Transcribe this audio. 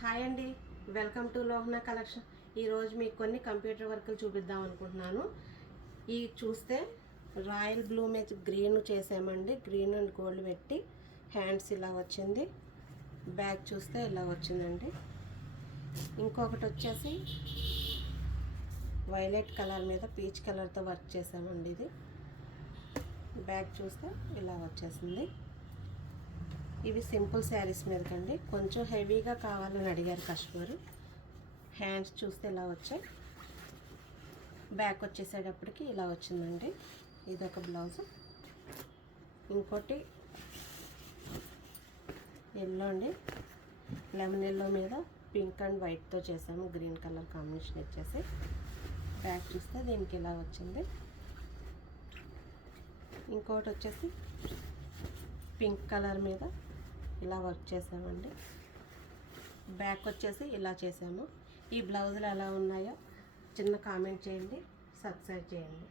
Hi అండి, welcome to Lohana collection. ఈరోజు మీకు కొన్ని కంప్యూటర్ వర్కులు చూపిద్దాం అనుకుంటున్నాను. ఈ చూస్తే రాయల్ బ్లూ మీద గ్రీన్ చేసామండి. గ్రీన్ అండ్ గోల్డ్ పెట్టి హ్యాండ్స్ ఇలా వచ్చింది. బ్యాక్ చూస్తే ఇలా వచ్చిందండి. ఇంకొకటి వచ్చేసి వైలెట్ కలర్ మీద పీచ్ కలర్తో వర్క్ చేసామండి. ఇది బ్యాక్ చూస్తే ఇలా వచ్చేసింది. ఇవి సింపుల్ శారీస్ మీదకండి, కొంచెం హెవీగా కావాలని అడిగారు కస్టమర్. హ్యాండ్స్ చూస్తే ఇలా వచ్చాయి. బ్యాక్ వచ్చేసేటప్పటికి ఇలా వచ్చిందండి. ఇదొక బ్లౌజ్. ఇంకోటి ఎల్లో అండి, లెమన్ ఎల్లో మీద పింక్ అండ్ వైట్తో చేసాము. గ్రీన్ కలర్ కాంబినేషన్ ఇచ్చేసి బ్యాక్ చూస్తే దీనికి ఇలా వచ్చింది. ఇంకోటి వచ్చేసి పింక్ కలర్ మీద ఇలా వర్క్ చేసామండి. బ్యాక్ వచ్చేసి ఇలా చేసాము. ఈ బ్లౌజులు ఎలా ఉన్నాయో చిన్న కామెంట్ చేయండి, సబ్స్క్రైబ్ చేయండి.